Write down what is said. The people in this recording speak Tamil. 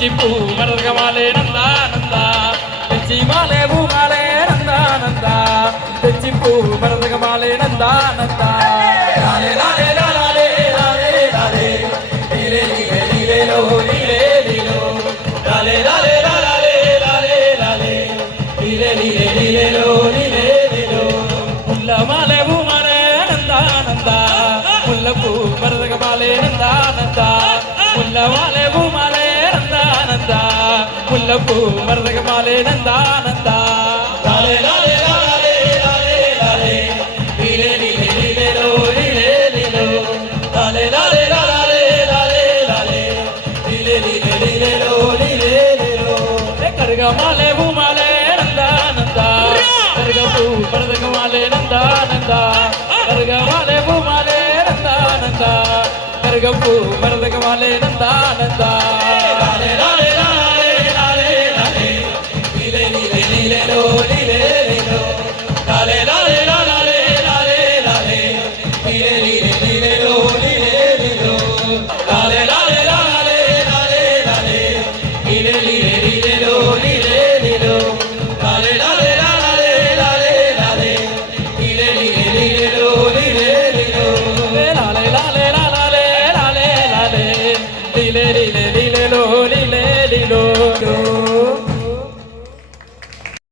தெச்சிப்பூ மரகமாலே நந்தா நந்தா தெச்சி மாலே பூமாலே நந்தா நந்தா தெச்சிப்பூ மரகமாலே நந்தா நந்தா லாலே லாலே லாலே லாலே லாலே நீலே நீலே நீலே லோ நீலே நீலோ லாலே லாலே லாலே லாலே லாலே நீலே நீலே நீலே லோ நீலே நீலோ முல்ல மாலே பூமாலே நந்தா நந்தா முல்லப்பூ மரகமாலே நந்தா நந்தா முல்ல மாலே பூமாலே நந்தா நந்தா முல்லப்பூ மரகமாலே நந்தா நந்தா லாலே லாலே லாலே லாலே லாலே நீலே நீலே நீலே லோ நீலே நீலோ லாலே லாலே லாலே லாலே லாலே நீலே நீலே நீலே லோ நீலே நீலோ கருகமாலே பூமாலே நந்தா நந்தா கருகப்பூ மரகமாலே நந்தா நந்தா கருகமாலே பூமாலே நந்தா நந்தா கருகப்பூ மரகமாலே நந்தா நந்தா